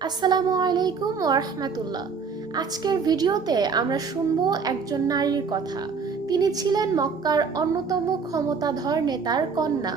আসসালামু আলাইকুম ওরহমাতুল্লাহ আজকের ভিডিওতে আমরা শুনব একজন নারীর কথা। তিনি ছিলেন মক্কার অন্যতম ক্ষমতাধর নেতার কন্যা।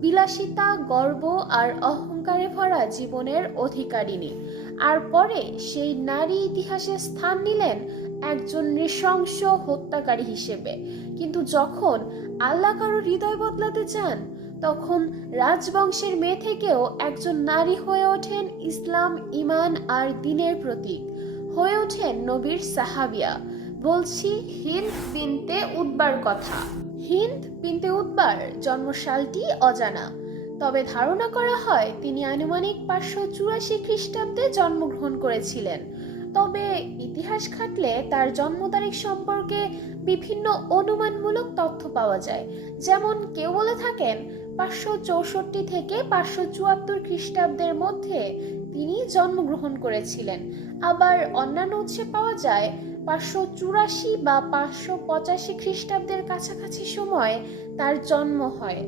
বিলাসিতা, গর্ব আর অহংকারে ভরা জীবনের অধিকারিণী। আর পরে সেই নারী ইতিহাসে স্থান নিলেন একজন নৃশংস হত্যাকারী হিসেবে। কিন্তু যখন আল্লাহ কারও হৃদয় বদলাতে চান তখন রাজবংশের মেয়ে থেকেও একজন নারী হয়ে ওঠেন ইসলাম ইমান আর দিনের প্রতীক। হয়ে ওঠেন নবীর সাহাবিয়া। বলছি, হিন্দ বিনতে উদ্বার কথা। হিন্দ বিনতে উদ্বার জন্মসালটি অজানা। তবে ধারণা করা হয়, তিনি আনুমানিক পাঁচশো চুরাশি খ্রিস্টাব্দে জন্মগ্রহণ করেছিলেন। তবে ইতিহাস ঘাটলে তার জন্ম তারিখ সম্পর্কে বিভিন্ন অনুমানমূলক তথ্য পাওয়া যায়। যেমন কেউ বলে থাকেন পাঁচশো চৌষট্টি থেকে পাঁচশো চুয়াত্তর খ্রিস্টাব্দের মধ্যে তিনি জন্মগ্রহণ করেছিলেন। আবার অন্যান্য উৎসে পাওয়া যায় পাঁচশো চুরাশি বা পাঁচশো পঁচাশি খ্রিস্টাব্দের কাছাকাছি সময় তার জন্ম হয়।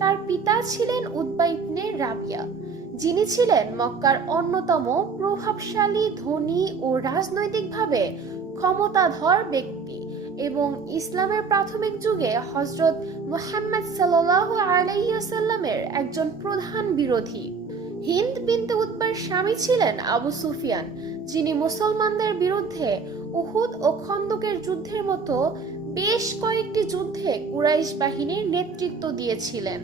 তার পিতা ছিলেন উদ্বাইবনে রাবিয়া, যিনি ছিলেন মক্কার অন্যতম প্রভাবশালী, ধনী ও রাজনৈতিকভাবে ক্ষমতাধর ব্যক্তি। এবং ইসলামের প্রাথমিক যুগে হজরত মুহাম্মদ সাল্লাহ আলাইসাল্লামের একজন প্রধান বিরোধী। হিন্দ বিনতে উদ্বার স্বামী ছিলেন আবু সুফিয়ান, যিনি মুসলমানদের বিরুদ্ধে উহুদ ও খন্দকের যুদ্ধের মতো বেশ কয়েকটি যুদ্ধে কুরাইশ বাহিনীর নেতৃত্ব দিয়েছিলেন।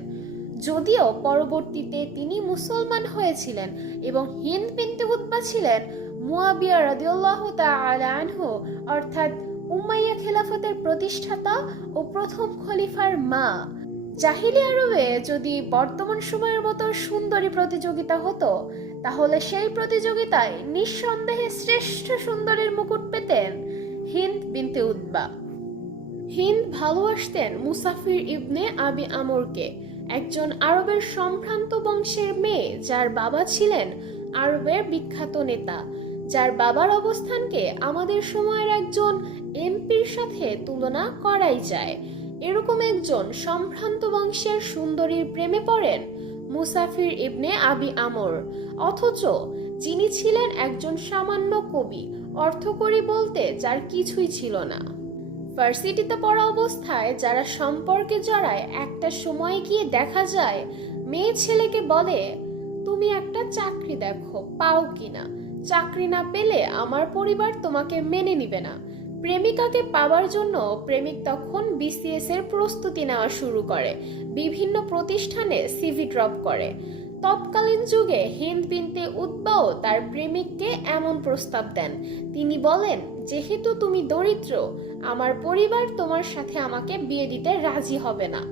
যদিও পরবর্তীতে তিনি মুসলমান হয়েছিলেন এবং হিন্দ বিনতে উদ্বা ছিলেন মুয়াবিয়া রাদিউল্লাহ তাআলা আনহু, অর্থাৎ উমাইয়া খেলাফতের প্রতিষ্ঠাতা ও প্রথম খলিফার মা। জাহিলি আরবে যদি বর্তমান সময়ের মতো সুন্দরী প্রতিযোগিতা হতো, তাহলে সেই প্রতিযোগিতায় নিঃসন্দেহে শ্রেষ্ঠ সুন্দরীর মুকুট পেতেন হিন্দ বিনতে উদ্বা হিন্দ ভালোবাসতেন মুসাফির ইবনে আবি আমরকে, একজন আরবের সম্ভ্রান্ত বংশের মেয়ে যার বাবা ছিলেন আরবের বিখ্যাত নেতা। যার বাবার অবস্থানকে আমাদের সময়ের একজন এমপির সাথে তুলনা করাই যায়। এরকম একজন সম্ভ্রান্ত বংশের সুন্দরীর প্রেমে পড়েন মুসাফির ইবনে আবি আমর। অথচ যিনি ছিলেন একজন সামান্য কবি, অর্থকরী বলতে যার কিছুই ছিল না। ভার্সিটিতে পড়া অবস্থায় যারা সম্পর্কে জড়ায়, একটা সময় গিয়ে দেখা যায়, মেয়ে ছেলেকে বলে, তুমি একটা চাকরি দেখো, পাও কিনা? চাকরি না পেলে আমার পরিবার তোমাকে মেনে নিবে না। প্রেমিকাকে পাওয়ার জন্য প্রেমিক তখন বিসিএস এর প্রস্তুতি নেওয়া শুরু করে, বিভিন্ন প্রতিষ্ঠানে সিভি ড্রপ করে। তৎকালীন যুগে হিন্দ বিনতে উদ্বাও তার প্রেমিককে এমন প্রস্তাব দেন। তিনি বলেন, যেহেতু তুমি দরিদ্র, আমার পরিবার তোমার সাথে আমাকে বিয়ে দিতে রাজি হবে না।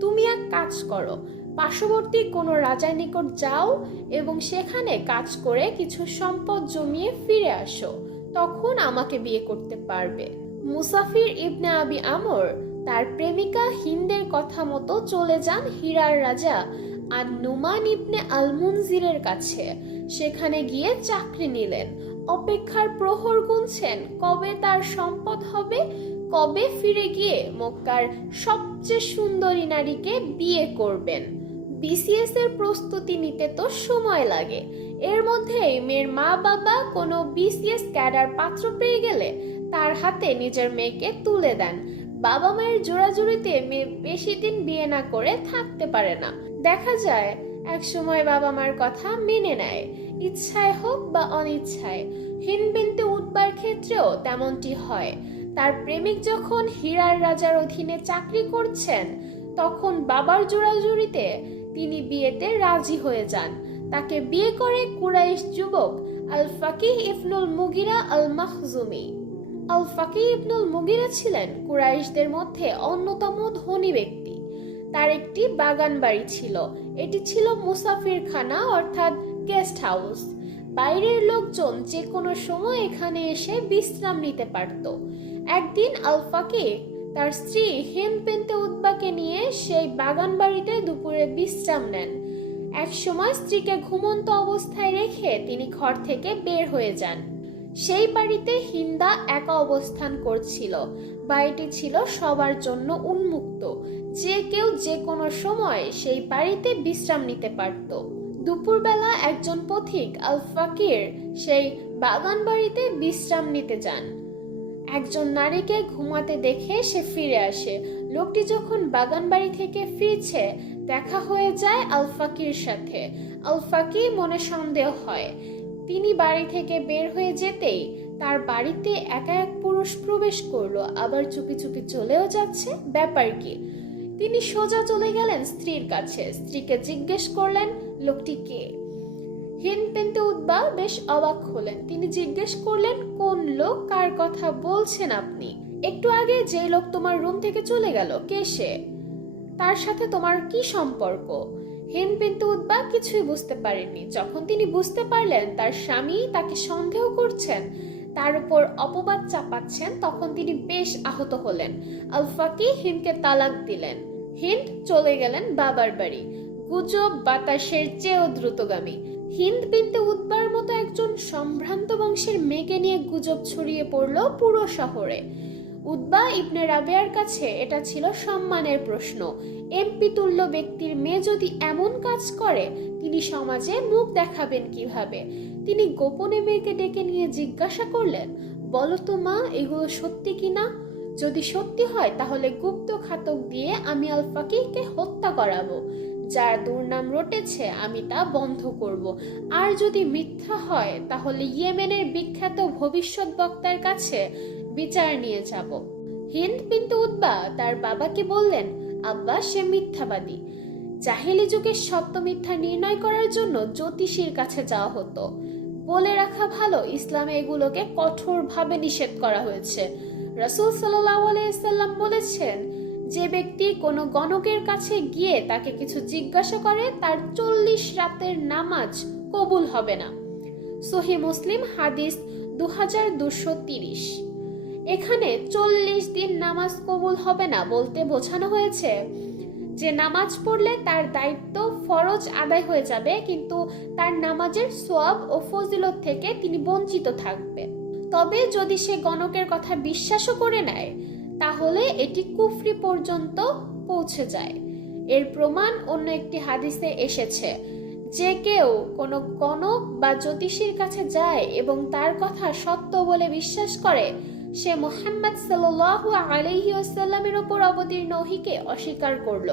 তুমি এক কাজ করো পার্শ্ববর্তী কোনো রাজার নিকট যাও এবং সেখানে কাজ করে কিছু সম্পদ জমিয়ে ফিরে আসো, তখন আমাকে বিয়ে করতে পারবে। মুসাফির ইবনে আবি আমর তার প্রেমিকা হিন্দের কথা মতো চলে যান হীরার রাজা আর নুমান ইবনে আলমুনজিরের কাছে। সেখানে গিয়ে চাকরি নিলেন। অপেক্ষার প্রহর গুনছেন, কবে তার সম্পদ হবে, কবে ফিরে গিয়ে মক্কার সবচেয়ে সুন্দরী নারীকে বিয়ে করবেন। বিসিএস এর প্রস্তুতি নিতে তো সময় লাগে। এর মধ্যেই মেয়ের মা বাবা কোনো বিসিএস ক্যাডার পাত্র পেয়ে গেলে তার হাতে নিজের মেয়েকে তুলে দেন। বাবা মায়ের জোড়াজুড়িতে মেয়ে বেশি দিন বিয়ে না করে থাকতে পারে না। দেখা যায় এক সময় বাবা মার কথা মেনে নেয়, ইচ্ছায় হোক বা অনিচ্ছায়। হিনবিনতে উঠবার ক্ষেত্রেও তেমনটি হয়। তার প্রেমিক যখন হীরার রাজার অধীনে চাকরি করছেন, তখন বাবার জোড়াজুড়িতে তিনি বিয়েতে রাজি হয়ে যান। তাকে বিয়ে করে কুরাইশ যুবক আল ফাকিহ ইবনুল মুগিরা আল মাহজুমি আল ফাকিহ ইবনুল মুগিরা ছিলেন কুরাইশদের মধ্যে অন্যতম ধনী ব্যক্তি। তার একটি বাগান বাড়ি ছিল। এটি ছিল মুসাফিরখানা অর্থাৎ গেস্ট হাউস। বাইরের লোকজন যে কোনো সময় এখানে এসে বিশ্রাম নিতে পারত। একদিন আল ফাকিহ তার স্ত্রী হেম পেন্তে উদ্বাকে নিয়ে সেই বাগান বাড়িতে দুপুরে বিশ্রাম নেন। এক সময় স্ত্রীকে ঘুমন্ত অবস্থায় রেখে তিনি ঘর থেকে বের হয়ে যান। সেই বাড়িতে হিন্দা একা অবস্থান করছিল। বাড়িটি ছিল সবার জন্য উন্মুক্ত। যে কেউ যে কোনো সময় সেই বাড়িতে বিশ্রাম নিতে পারত। দুপুরবেলা একজন পথিক আল ফাকির সেই বাগান বাড়িতে বিশ্রাম নিতে যান। একজন নারীকে ঘুমাতে দেখে সে ফিরে আসে। লোকটি যখন বাগান বাড়ি থেকে ফিরছে, দেখা হয়ে যায় আলফাকির সাথে। আলফাকি মনে সন্দেহ হয়, তিনি বাড়ি থেকে বের হয়ে যেতেই তার বাড়িতে একা এক পুরুষ প্রবেশ করল, আবার চুপি চুপি চলেও যাচ্ছে। ব্যাপার কি? তিনি সোজা চলে গেলেন স্ত্রীর কাছে। স্ত্রীকে জিজ্ঞেস করলেন, লোকটি কে? হিন পেনতে উদ্বা বেশ অবাক হলেন। তিনি জিজ্ঞেস করলেন, কোন লোক? কার কথা বলছেন আপনি? একটু আগে যে লোক তোমার রুম থেকে চলে গেল, কে সে? তার সাথে তোমার কি সম্পর্ক? হেন পেন্টু উদ্বা কিছুই বুঝতে পারেননি। যখন তিনি বুঝতে পারলেন তার স্বামী তাকে সন্দেহ করছেন, তার উপর অপবাদ চাপাচ্ছেন, তখন তিনি বেশ আহত হলেন। আলফাকি হিন্দকে তালাক দিলেন। হিন্দ চলে গেলেন বাবার বাড়ি। গুজব বাতাসের চেয়েও দ্রুতগামী। হিন্দ বিনতে উদ্বার মতো একজন সম্ভ্রান্ত বংশের মেয়েকে নিয়ে গুজব ছড়িয়ে পড়ল পুরো শহরে। উদ্বা ইবনে রাবেয়ার কাছে এটা ছিল সম্মানের প্রশ্ন। এমপি তুল্য ব্যক্তির মেয়ে যদি এমন কাজ করে, তিনি সমাজে মুখ দেখাবেন কীভাবে? তিনি গোপনে মেয়েকে ডেকে নিয়ে জিজ্ঞাসা করলেন, বলো তো মা, এগুলো সত্যি কিনা যদি সত্যি হয়, তাহলে গুপ্ত খাতক দিয়ে আমি আল ফাকিহকে হত্যা করাবো? যার দুর্নাম রটেছে, আমি তা বন্ধ করব। আর যদি মিথ্যা হয়, তাহলে ইয়েমেনের বিখ্যাত ভবিষ্যৎ বক্তার কাছে বিচার নিয়ে যাব। হিন্দ কিন্তু উদ্বা তার বাবাকে বললেন, আব্বা, সে মিথ্যাবাদী। জাহেলি যুগের সত্য মিথ্যা নির্ণয় করার জন্য জ্যোতিষীর কাছে যাওয়া হতো। বলে রাখা ভালো, ইসলামে এগুলোকে কঠোরভাবে নিষেধ করা হয়েছে। রসুল সাল্লাহ আলাইসাল্লাম বলেছেন যে ব্যক্তি কোনো গণকের কাছে গিয়ে তাকে কিছু জিজ্ঞাসা করে, তার চল্লিশ রাতের নামাজ কবুল হবে না। সহি মুসলিম হাদিস দু হাজার দুশো তিরিশ। এখানে চল্লিশ দিন নামাজ কবুল হবে না বলতে বোঝানো হয়েছে যে নামাজ পড়লে তার দায়িত্ব ফরজ আদায় হয়ে যাবে, কিন্তু তার নামাজের সোয়াব ও ফজিলত থেকে তিনি বঞ্চিত থাকবে। তবে যদি সে গণকের কথা বিশ্বাসও করে নেয় তাহলে এটি কুফরি পর্যন্ত পৌঁছে যায়। এর প্রমাণ অন্য একটি হাদিসে এসেছে, যে কেউ কোনো গণক বা জ্যোতিষীর কাছে যায় এবং তার কথা সত্য বলে বিশ্বাস করে, সে মোহাম্মদ সাল্লাহ আলহি ওপর অবতীর্ণ ওহিকে অস্বীকার করল।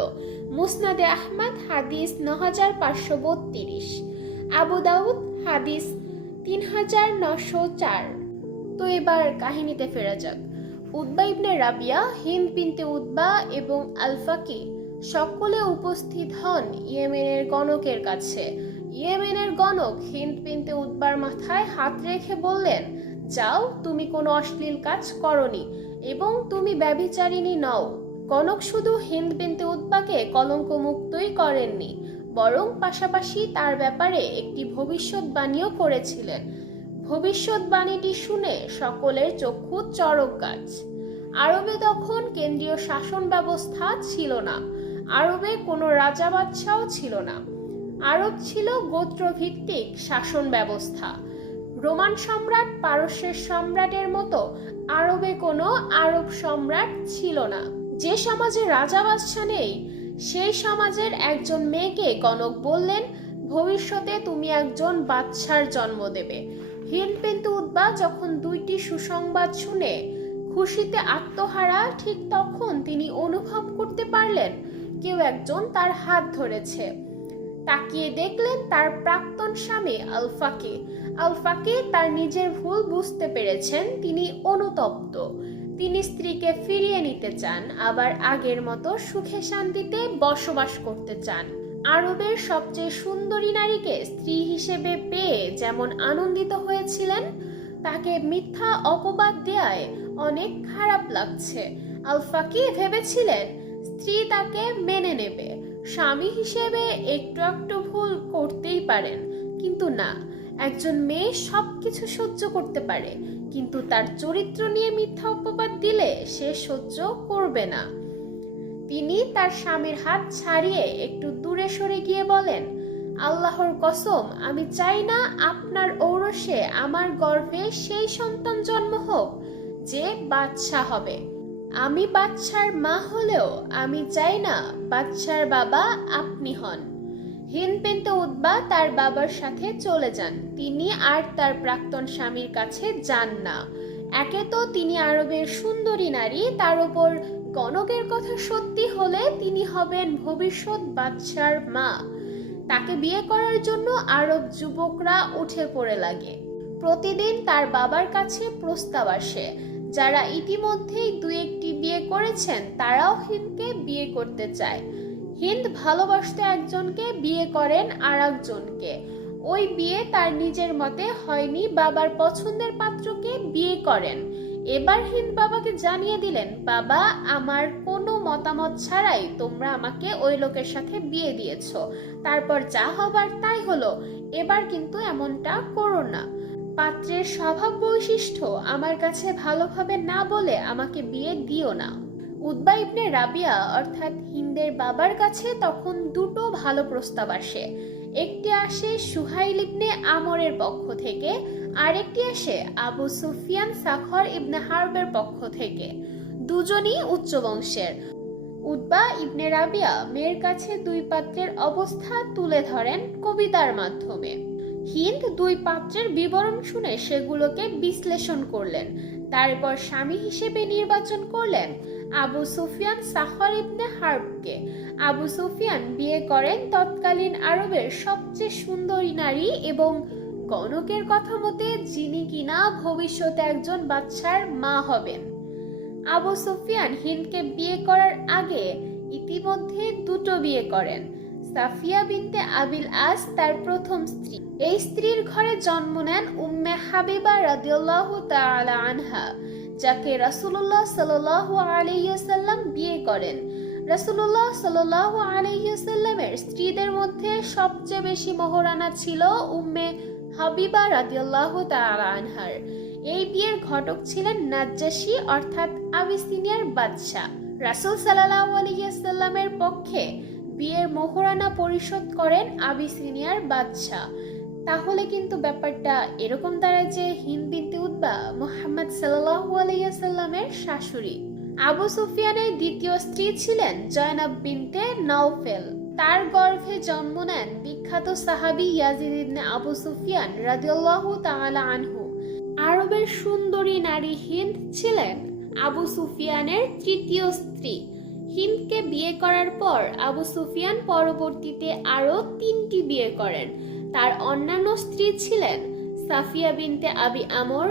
মুসনাদে আহমদ, হাদিস ন হাজার পাঁচশো বত্রিশ। আবু দাউদ, হাদিস তিন হাজার নশো চার। তো এবার কাহিনীতে ফেরা যাক। উদ্বা ইবনে রাবিয়া হিন্দ বিনতে উদ্বা এবং আলফাকি সকলে উপস্থিত হন ইয়েমেনের গণকের কাছে। ইয়েমেনের গণক হিন্দ বিনতে উদ্বার মাথায় হাত রেখে বললেন, যাও, তুমি কোনো অশ্লীল কাজ করনি এবং তুমি ব্যভিচারিণী নও। কনক শুধু হিন্দ বিনতে উদ্বাকে কলঙ্ক মুক্তই করেননি, বরং পাশাপাশি তার ব্যাপারে একটি ভবিষ্যৎবাণীও করেছিলেন। ভবিষ্যৎবাণীটি শুনে সকলের চক্ষু চরক গাছ। আরবে তখন কেন্দ্রীয় শাসন ব্যবস্থা ছিল না। আরবে কোনো রাজা বাদশাও ছিল না। আরব ছিল গোত্রভিত্তিক শাসন ব্যবস্থা। রোমান সম্রাট পারস্যের সম্রাটের মতো আরবে কোনো আরব সম্রাট ছিল না। যে সমাজে রাজা বাদশা নেই, সেই সমাজের একজন মেয়েকে কনক বললেন, ভবিষ্যতে তুমি একজন বাচ্চার জন্ম দেবে। হিনপেন্তু উদ্বা যখন দুইটি সুসংবাদ শুনে খুশিতে আত্মহারা, ঠিক তখন তিনি অনুভব করতে পারলেন কেউ একজন তার হাত ধরেছে। তাকিয়ে দেখলেন তার প্রাক্তন স্বামী আলফাকে। আলফাকে তার নিজের ভুল বুঝতে পেরেছেন, তিনি অনুতপ্ত। তিনি স্ত্রীকে ফিরিয়ে নিতে চান, আবার আগের মতো সুখে শান্তিতে বসবাস করতে চান। আরবের সবচেয়ে সুন্দরী নারীকে স্ত্রী হিসেবে পেয়ে যেমন আনন্দিত হয়েছিলেন, তাকে মিথ্যা অপবাদ দেয়ায় অনেক খারাপ লাগছে। আলফাকি ভেবেছিলেন? স্ত্রী তাকে মেনে নেবে, স্বামী হিসেবে একটু একটু ভুল করতেই পারেন, কিন্তু না, একজন মেয়ে সব কিছু সহ্য করতে পারে, কিন্তু তার চরিত্র নিয়ে মিথ্যা অপবাদ দিলে সে সহ্য করবে না। তিনি তার স্বামীর হাত ছাড়িয়ে একটু দূরে সরে গিয়ে বলেন, আল্লাহর কসম, আমি চাই না আপনার ঔরসে আমার গর্ভে সেই সন্তান জন্ম হোক যে বাচ্চা হবে। আমি বাচ্চার মা হলেও আমি চাই না বাচ্চার বাবা আপনি হন। হিন্দ বিনতে উতবা তার বাবার সাথে চলে যান। তিনি আর তার প্রাক্তন স্বামীর কাছে যান না। একে তো তিনি আরবের সুন্দরী নারী, তার উপর গণকের কথা সত্যি হলে তিনি হবেন ভবিষ্যৎ বাদশার মা। তাকে বিয়ে করার জন্য আরব যুবকরা উঠে পড়ে লাগে। প্রতিদিন তার বাবার কাছে প্রস্তাব আসে। যারা ইতিমধ্যেই দু একটি বিয়ে করেছেন, তারাও হিন্দকে বিয়ে করতে চায়। হিন্দ ভালোবাসতে একজনকে, বিয়ে করেন আর একজনকে ওই বিয়ে তার নিজের মতে হয়নি, বাবার পছন্দের পাত্রকে বিয়ে করেন। এবার হিন্দ বাবাকে জানিয়ে দিলেন, বাবা, আমার কোনো মতামত ছাড়াই তোমরা আমাকে ওই লোকের সাথে বিয়ে দিয়েছ। তারপর যা হবার তাই হলো। এবার কিন্তু এমনটা করো না। পাত্রের স্বভাব বৈশিষ্ট্য আমার কাছে ভালোভাবে না বলে আমাকে বিয়ে দিও না। উদ্বা ইবনে রাবিয়া, অর্থাৎ হিন্দের বাবার কাছে তখন দুটো ভালো প্রস্তাব আসে। একটি আসে সুহাইল ইবনে আমরের পক্ষ থেকে আরেকটি আসে আবু সুফিয়ান সাখর ইবনে হার্বের পক্ষ থেকে। দুজনই উচ্চ বংশের উদ্বা ইবনে রাবিয়া মেয়ের কাছে দুই পাত্রের অবস্থা তুলে ধরেন কবিতার মাধ্যমে। হিন্দ দুই পাত্রের বিবরণ শুনে সেগুলোকে বিশ্লেষণ করলেন। তারপর স্বামী হিসেবে নির্বাচন করলেন আবু সুফিয়ান সাহর ইবনে হার্বকে। আবু সুফিয়ান বিয়ে করেন তৎকালীন আরবের সবচেয়ে সুন্দরী নারী এবং গণকের কথা মতে, যিনি কিনা ভবিষ্যতে একজন বাচ্চার মা হবেন। আবু সুফিয়ান হিন্দকে বিয়ে করার আগে ইতিমধ্যে দুটো বিয়ে করেন। সাফিয়া বিনতে আবিল আস তার প্রথম স্ত্রী। এই স্ত্রীর ঘরে জন্ম নেন উম্মে হাবিবা রাদিয়াল্লাহু তাআলা আনহা, যাকে রাসূলুল্লাহ সাল্লাল্লাহু আলাইহি ওয়াসাল্লাম বিয়ে করেন। রাসূলুল্লাহ সাল্লাল্লাহু আলাইহি ওয়াসাল্লামের স্ত্রীদের মধ্যে সবচেয়ে বেশি মহরানা ছিল উম্মে হাবিবা রাদিয়াল্লাহু তাআলা আনহার। এই বিয়ের ঘটক ছিলেন নাজ্জাশী, অর্থাৎ আবিসিনিয়ার বাদশাহ। রাসূল সাল্লাল্লাহু আলাইহি ওয়াসাল্লামের পক্ষে বিয়ের মোহরানা পরিশোধ করেন আবিসিনিয়ার বাদশাহ। তাহলে কিন্তু ব্যাপারটা এরকম দাঁড়ায় যে হিন্দ বিনতে উদ্বা মোহাম্মদ সাল্লাল্লাহু আলাইহি সাল্লামের শাশুড়ি। আবু সুফিয়ানের দ্বিতীয় স্ত্রী ছিলেন জয়নাব বিনতে নাওফেল। তার গর্ভে জন্ম নেন বিখ্যাত সাহাবি ইয়াজিদ ইবনে আবু সুফিয়ান রাদিয়াল্লাহু তাআলা আনহু। আরবের সুন্দরী নারী হিন্দ ছিলেন আবু সুফিয়ানের তৃতীয় স্ত্রী। হিন্দকে বিয়ে করার পর আবু সুফিয়ান পরবর্তীতে আরও তিনটি বিয়ে করেন। তার অন্যান্য স্ত্রী ছিলেন সাফিয়া বিনতে আবি আমর,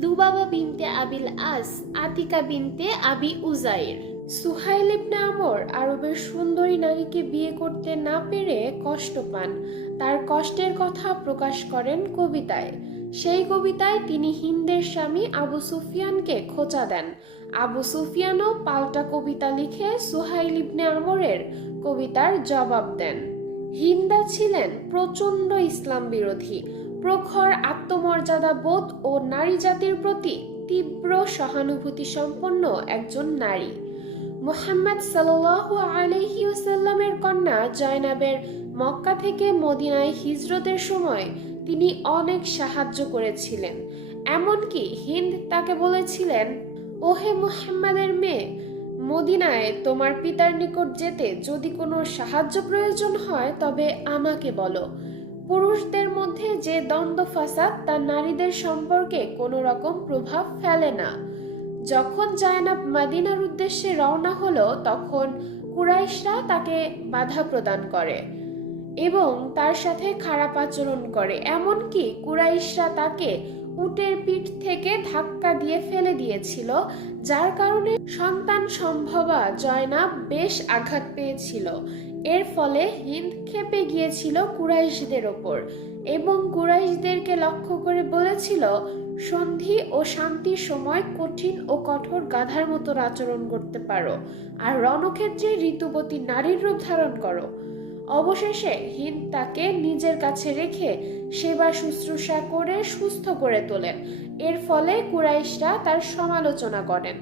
লুবাবা বিনতে আবিল আস, আতিকা বিনতে আবি উজাইর সুহাইল ইবনে আমর আরবের সুন্দরী নারীকে বিয়ে করতে না পেরে কষ্ট পান। তার কষ্টের কথা প্রকাশ করেন কবিতায়। সেই কবিতায় তিনি হিন্দের স্বামী আবু সুফিয়ানকে খোঁচা দেন। আবু সুফিয়ানও পাল্টা কবিতা লিখে সুহাইল ইবনে আমরের কবিতার জবাব দেন। হিন্দা ছিলেন প্রচণ্ড ইসলাম বিরোধী। প্রখর আত্মমর্যাদা বোধ ও নারী জাতির প্রতি তীব্র সহানুভূতি সম্পন্ন একজন নারী। মোহাম্মদ সাল্লাল্লাহু আলাইহি ওয়াসাল্লামের কন্যা জয়নাবের মক্কা থেকে মদিনায় হিজরতের সময় তিনি অনেক সাহায্য করেছিলেন। এমনকি হিন্দ তাকে বলেছিলেন, ওহে মুহাম্মাদের মেয়ে, মদিনায় তোমার পিতার নিকট যেতে যদি কোনো সাহায্য প্রয়োজন হয়, তবে আমাকে বলো। পুরুষদের মধ্যে যে দ্বন্দ্ব ফাসাদ তা নারীদের সম্পর্কে কোনো রকম প্রভাব ফেলে না। যখন জায়নাব মাদিনার উদ্দেশ্যে রওনা হলো, তখন কুরাইশরা তাকে বাধা প্রদান করে এবং তার সাথে খারাপ আচরণ করে। এমনকি কুরাইশরা তাকে উটের পিঠ থেকে ধাক্কা দিয়ে ফেলে দিয়েছিল, যার কারণে সন্তান সম্ভবা জয়নাব বেশ আঘাত পেয়েছিল। এর ফলে হিন্দ খেপে গিয়েছিল কুরাইশদের ওপর এবং কুরাইশদেরকে লক্ষ্য করে বলেছিল, সন্ধি ও শান্তির সময় কঠিন ও কঠোর গাধার মতো আচরণ করতে পারো, আর রণক্ষেত্রে ঋতুবতী নারীর রূপ ধারণ করো। অবশেষে হিন্দ তাকে নিজের কাছে রেখে সেবা শুশ্রূষা করে সুস্থ করে তোলেন। এর ফলে কুরাইশরা তার সমালোচনা করেন।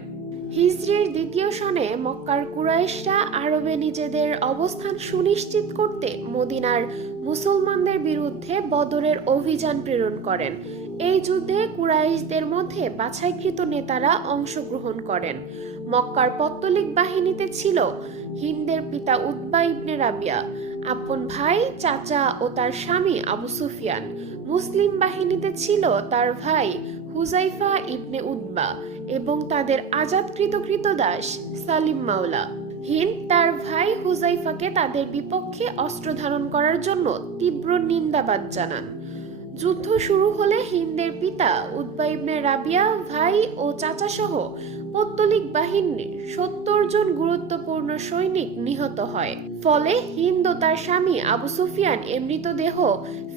হিজরির দ্বিতীয় সনে মক্কার কুরাইশরা আরবে নিজেদের অবস্থান সুনিশ্চিত করতে মদিনার মুসলমানদের বিরুদ্ধে বদরের অভিযান প্রেরণ করেন। এই যুদ্ধে কুরাইশদের মধ্যে বাছাইকৃত নেতারা অংশগ্রহণ করেন। মক্কার পত্তলিক বাহিনীতে ছিল হিন্দের পিতা উদ্বা ইবনে রাবিয়া। আপন ভাই, চাচা ও তার স্বামী আবু সুফিয়ান। মুসলিম বাহিনীতে ছিল তার ভাই হুজাইফা ইবনে উদ্বা এবং তাদের আজাদকৃত কৃতদাস সালিম মাওলা। হিন্দ তার ভাই হুজাইফাকে তাদের বিপক্ষে অস্ত্র ধারণ করার জন্য তীব্র নিন্দাবাদ জানান। যুদ্ধ শুরু হলে হিন্দের পিতা উদ্বা ইবনে রাবিয়া, ভাই ও চাচা পৌত্তলিক বাহিনীর সত্তর জন গুরুত্বপূর্ণ সৈনিক নিহত হয়। ফলে হিন্দু তার স্বামী আবু সুফিয়ান এ মৃতদেহ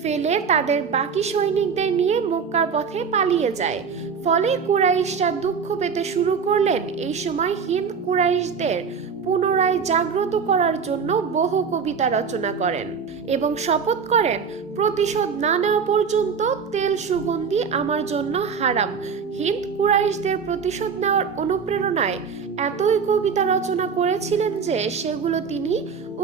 ফেলে তাদের বাকি সৈনিকদের নিয়ে মক্কার পথে পালিয়ে যায়। ফলে কুরাইশরা দুঃখ পেতে শুরু করলেন। এই সময় হিন্দ কুরাইশদের পুনরায় জাগ্রত করার জন্য বহু কবিতা রচনা করেন এবং শপথ করেন, প্রতিশোধ না নেওয়া পর্যন্ত তেল সুগন্ধি আমার জন্য হারাম। হিন্দ কুরাইশদের প্রতিশোধ নেওয়ার অনুপ্রেরণায় এতই কবিতা রচনা করেছিলেন যে সেগুলো তিনি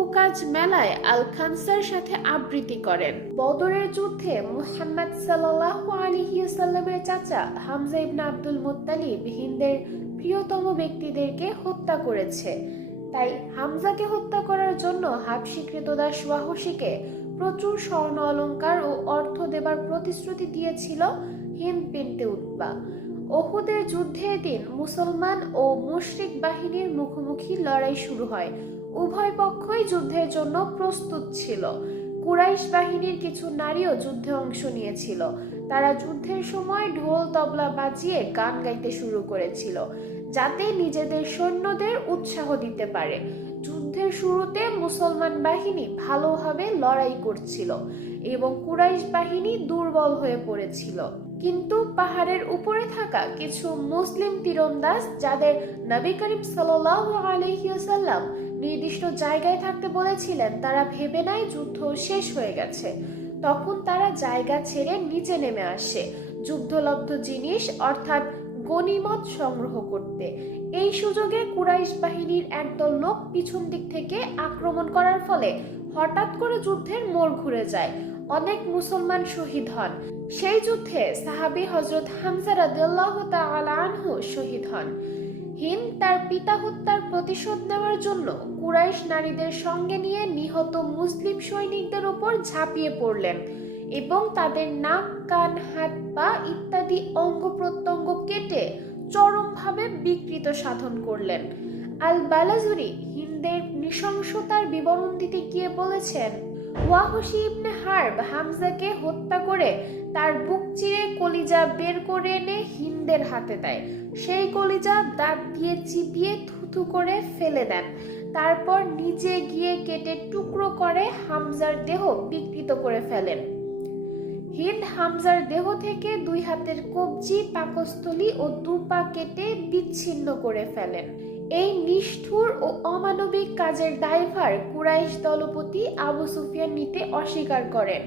উকাজ মেলায় আল খানসার সাথে আবৃত্তি করেন। বদরের যুদ্ধে মুহাম্মদ সাল্লাল্লাহু আলাইহি সাল্লামের চাচা হামজা ইবনে আব্দুল মুত্তালিব হিন্দের প্রিয়তম ব্যক্তিদেরকে হত্যা করেছে। তাই হামজাকে হত্যা করার জন্য হাবশি কৃতদাস ওয়াহশিকে প্রচুর স্বর্ণ অলংকার ও অর্থ দেবার প্রতিশ্রুতি দিয়েছিল হিন্দ বিনতে উতবা। ওহুদের যুদ্ধের দিন মুসলমান ও মুশরিক বাহিনীর মুখোমুখি লড়াই শুরু হয়। উভয় পক্ষই যুদ্ধের জন্য প্রস্তুত ছিল। কুরাইশ বাহিনীর কিছু নারীও যুদ্ধে অংশ নিয়েছিল। তারা যুদ্ধের সময় ঢোল, তবলা বাজিয়ে গান গাইতে শুরু করেছিল। যাতে নিজেদের সৈন্যদের উৎসাহ দিতে পারে। যুদ্ধের শুরুতে মুসলমান বাহিনী ভালোভাবে লড়াই করছিল এবং কুরাইশ বাহিনী দুর্বল হয়ে পড়েছিল। কিন্তু পাহাড়ের উপরে থাকা কিছু মুসলিম তীরন্দাজ যাদের নবী করিম ওয়াসাল্লাম নির্দিষ্ট জায়গায় থাকতে বলেছিলেন, তারা ভেবে নেয় যুদ্ধ শেষ হয়ে গেছে। তখন তারা জায়গা ছেড়ে নিচে নেমে আসে। যুদ্ধলব্ধ জিনিস অর্থাৎ গনিমত সংগ্রহ করতে। এই সুযোগে কুরাইশ বাহিনীর একদল লোক পিছন দিক থেকে আক্রমণ করার ফলে হঠাৎ করে যুদ্ধের মোড় ঘুরে যায়। অনেক মুসলমান শহীদ হন। সেই যুদ্ধে সাহাবি হজরত হামজা রাদিয়াল্লাহু তাআলা আনহু শহীদ হন। হিন্দ তার পিতা হত্যার প্রতিশোধ নেওয়ার জন্য কুরাইশ নারীদের সঙ্গে নিয়ে নিহত মুসলিম সৈনিকদের উপর ঝাঁপিয়ে পড়লেন। এবং তাদের নাক, কান, হাত, পা ইত্যাদি অঙ্গ প্রত্যঙ্গ কেটে চরমভাবে বিকৃত সাধন করলেন। আল বালাজুরি হিন্দের নৃশংসতার বিবরণ দিতে গিয়ে বলেছেন, ওয়াহশি ইবনে হার্ব হামজাকে হত্যা করে তার বুক চিরে কলিজা বের করে এনে হিন্দের হাতে দেয়। সেই কলিজা দাঁত দিয়ে চিবিয়ে থুথু করে ফেলে দেন। তারপর নিজে গিয়ে কেটে টুকরো করে হামজার দেহ বিকৃত করে ফেলেন। হিন্দ হামজার দেহ থেকে দুই হাতের কবজি, পাকস্থলী ও দু পা কেটে বিচ্ছিন্ন করে ফেলেন। এই নিষ্ঠুর ও অমানবিক কাজের দায়ভার কুরাইশ দলপতি আবু সুফিয়ান নিতে অস্বীকার করেন।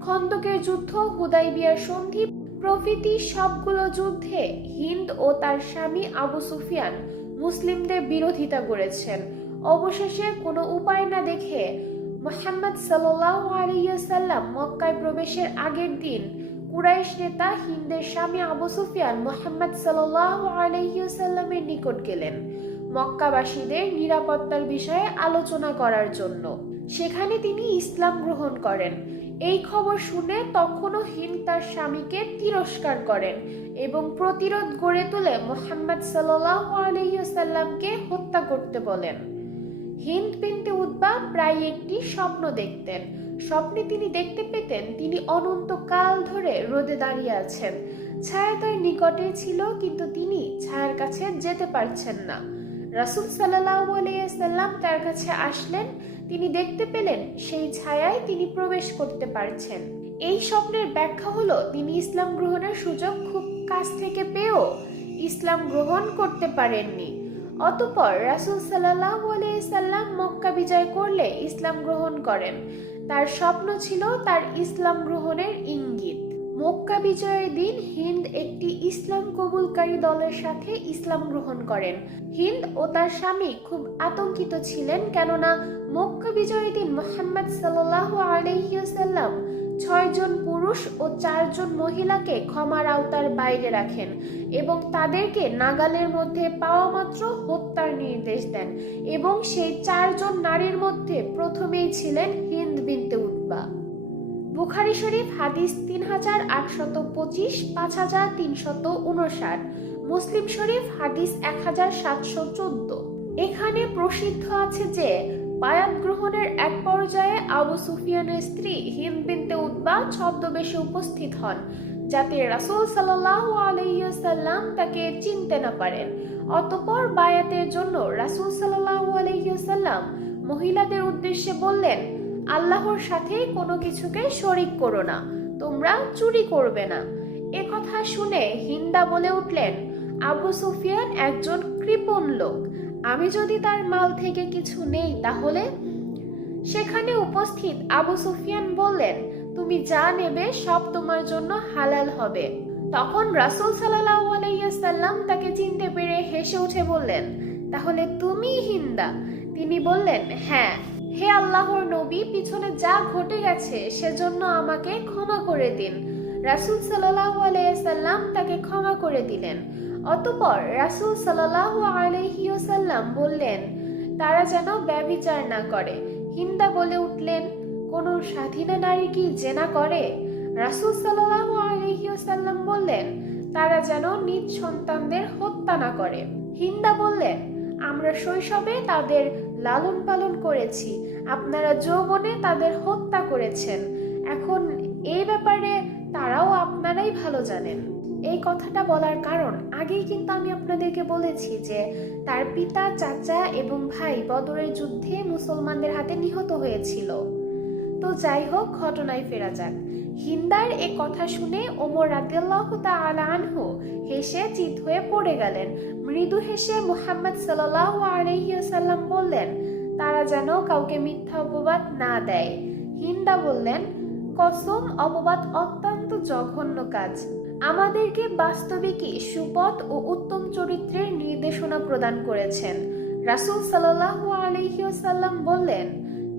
খন্দকের যুদ্ধ, হুদাইবিয়ার সন্ধি, প্রভৃতি সবগুলো যুদ্ধে হিন্দ ও তার স্বামী আবু সুফিয়ান মুসলিমদের বিরোধিতা করেছেন। অবশেষে কোনো উপায় না দেখে মোহাম্মদ সাল্লাহ আলিয়াল্লাম মক্কায় প্রবেশের আগের দিন কুরাইশ নেতা হিন্দের স্বামী আবু সুফিয়ান মোহাম্মদ সাল্লাহ আলহিউসাল্লামের নিকট গেলেন মক্কাবাসীদের নিরাপত্তার বিষয়ে আলোচনা করার জন্য। সেখানে তিনি ইসলাম গ্রহণ করেন। এই খবর শুনে তখনও হিন্দ তার স্বামীকে তিরস্কার করেন এবং প্রতিরোধ গড়ে তুলে মোহাম্মদ সাল্লাহ আলহিউসাল্লামকে হত্যা করতে বলেন। হিন্দ বিনতে উদ্বা প্রায় একটি স্বপ্ন দেখতেন। স্বপ্নে তিনি দেখতে পেতেন তিনি অনন্তকাল ধরে রোদে দাঁড়িয়ে আছেন। ছায়া তার নিকটে ছিল, কিন্তু তিনি ছায়ার কাছে যেতে পারছেন না। রাসুল সাল্লাম তার কাছে আসলেন। তিনি দেখতে পেলেন সেই ছায়ায় তিনি প্রবেশ করতে পারছেন। এই স্বপ্নের ব্যাখ্যা হলো, তিনি ইসলাম গ্রহণের সুযোগ খুব কাছ থেকে পেয়েও ইসলাম গ্রহণ করতে পারেননি। অতপর রাসুল সাল্লাম মক্কা বিজয় করলে ইসলাম গ্রহণ করেন। তার স্বপ্ন ছিল তার ইসলাম গ্রহণের ইঙ্গিত। মক্কা বিজয়ের দিন হিন্দ একটি ইসলাম কবুলকারী দলের সাথে ইসলাম গ্রহণ করেন। হিন্দ ও তার স্বামী খুব আতঙ্কিত ছিলেন কেননা মক্কা বিজয়ের দিন মোহাম্মদ সাল্লাহ আলহিউসাল্লাম ছয়জন পুরুষ ও চারজন মহিলাকে ক্ষমার আওতার বাইরে রাখেন এবং তাদেরকে নাগালের মধ্যে পাওয়া মাত্র হত্যার নির্দেশ দেন এবং সেই চারজন নারীর মধ্যে প্রথমেই ছিলেন হিন্দ বিনতে উতবা। বুখারি শরীফ, হাদিস তিন হাজার আটশত পঁচিশ পাঁচ হাজার তিনশত উনষাট। মুসলিম শরীফ, হাদিস এক হাজার সাতশো চোদ্দ। এখানে প্রসিদ্ধ আছে যে বায়াত গ্রহণের এক পর্যায়ে আবু সুফিয়ানের স্ত্রী হিন্দ বিনতে উতবা ছদ্মবেশে উপস্থিত হন, যাতে রাসূল সাল্লাল্লাহু আলাইহি তাকে চিনতে না পারেন। অতঃপর বায়াতের জন্য রাসূল সাল্লাল্লাহু আলাইহি মহিলাদের উদ্দেশ্যে বললেন, আল্লাহর সাথে কোনো কিছুকে শরিক করো না, তোমরা চুরি করবে না। এ কথা শুনে হিন্দা বলে উঠলেন, আবু সুফিয়ান একজন কৃপণ লোক আমি যদি তার মাল থেকে কিছু নেই তাহলে? সেখানে উপস্থিত আবু সুফিয়ান বললেন, তুমি যা নেবে সব তোমার জন্য হালাল হবে। তখন রাসূল সাল্লাম তাকে চিনতে পেরে হেসে উঠে বললেন, তাহলে তুমি হিন্দা? তিনি বললেন হ্যাঁ। হে আল্লাহর নবী, পিছনে যা ঘটে গেছে সেজন্য আমাকে ক্ষমা করে দিন। রাসূল সাল্লাল্লাহু আলাইহি সাল্লাম তাকে ক্ষমা করে দিলেন। অতঃপর রাসূল ওয়াসাল্লাম বললেন, তারা যেন ব্যভিচার না করে। হিন্দা বলে উঠলেন, কোন স্বাধীনা নারী কি জেনা করে? রাসূল ওয়াসাল্লাম বললেন, তারা যেন নিজ সন্তানদের হত্যা না করে। হিন্দা বললেন, আমরা শৈশবে তাদের লালন পালন করেছি। আপনারা যৌবনে তাদের হত্যা করেছেন। এখন এই ব্যাপারে তারাও আপনারাই ভালো জানেন। এই কথাটা বলার কারণ, আগেই কিন্তু আমি আপনাদেরকে বলেছি যে তার পিতা, চাচা এবং ভাই বদরের যুদ্ধে মুসলমানদের হাতে নিহত হয়েছিল। তো যাই হোক, ঘটনায় ফেরা যাক। হিন্দার এ কথা শুনে ওমর তাআলা আনহু হেসে চিত হয়ে পড়ে গেলেন। মৃদু হেসে মুহাম্মদ সাল্লাল্লাহু আলাইহি ওয়াসাল্লাম বললেন, তারা যেন কাউকে মিথ্যা অপবাদ না দেয়। হিন্দা বললেন, কসম, অপবাদ অত্যন্ত জঘন্য কাজ। আমাদেরকে বাস্তবিকই সুপথ ও উত্তম চরিত্রের নির্দেশনা প্রদান করেছেন। রাসূল সাল্লাল্লাহু আলাইহি ওয়াসাল্লাম বললেন,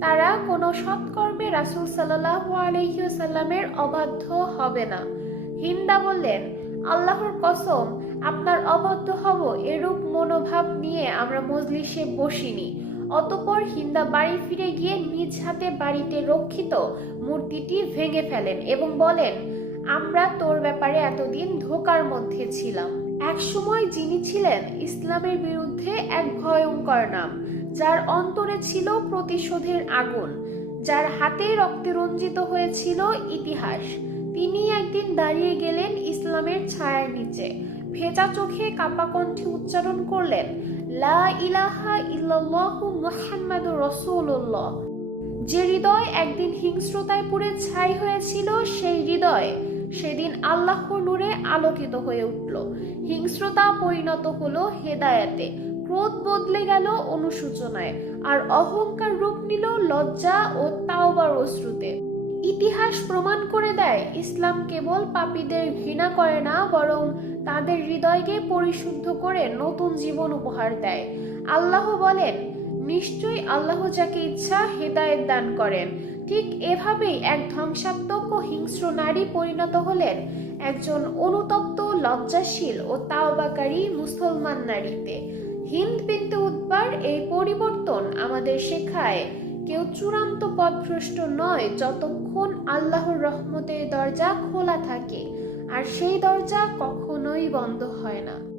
তারা কোনো সৎকর্মে রাসূল সাল্লাল্লাহু আলাইহি ওয়াসাল্লামের অবাধ্য হবে না। হিন্দা বললেন, আল্লাহর কসম, আপনার অবাধ্য হব এরূপ মনোভাব নিয়ে আমরা মজলিসে বসিনি। অতপর হিন্দা বাড়ি ফিরে গিয়ে নিজ হাতে বাড়িতে রক্ষিত মূর্তিটি ভেঙে ফেলেন এবং বলেন আমরা তোর ব্যাপারে এতদিন ধোকার মধ্যে ছিলাম। এক সময় যিনি ছিলেন ইসলামের বিরুদ্ধে এক ভয়ঙ্কর নাম, যার অন্তরে ছিল প্রতিশোধের আগুন, যার হাতে রক্তে রঞ্জিত হয়েছিল ইতিহাস। তিনি একদিন দাঁড়িয়ে গেলেন ইসলামের ছায়ার নিচে। ভেজা চোখে কাপা কণ্ঠে উচ্চারণ করলেন, লা ইলাহা ইল্লাল্লাহু মুহাম্মাদুর রাসূলুল্লাহ। যে হৃদয় একদিন হিংস্রতায় পুড়ে ছাই হয়েছিল, সেই হৃদয় সেদিন আল্লাহর নূরে আলোকিত হয়ে উঠল। হিংস্রতা পরিণত হলো হেদায়াতে। ক্রোধ বদলে গেল অনুসূচনায় আর অহংকার রূপ নিল লজ্জা ও তাওবার অশ্রুতে। ইতিহাস প্রমাণ করে দেয়, ইসলাম কেবল পাপীদের ঘৃণা করে না, বরং তাদের হৃদয়কে পরিশুদ্ধ করে নতুন জীবন উপহার দেয়। আল্লাহ বলেন, নিশ্চয়ই আল্লাহ যাকে ইচ্ছা হেদায়েত দান করেন। ঠিক এভাবেই এক ধ্বংসাত্মক ও হিংস্র নারী পরিণত হলেন একজন অনুতপ্ত, লজ্জাশীল ও তাওবাকারী মুসলমান নারীতে। হিন্দ বিনতে উদ্বার এই পরিবর্তন আমাদের শেখায়, কেউ চূড়ান্ত পথভ্রষ্ট নয় যতক্ষণ আল্লাহর রহমতের দরজা খোলা থাকে, আর সেই দরজা কখনোই বন্ধ হয় না।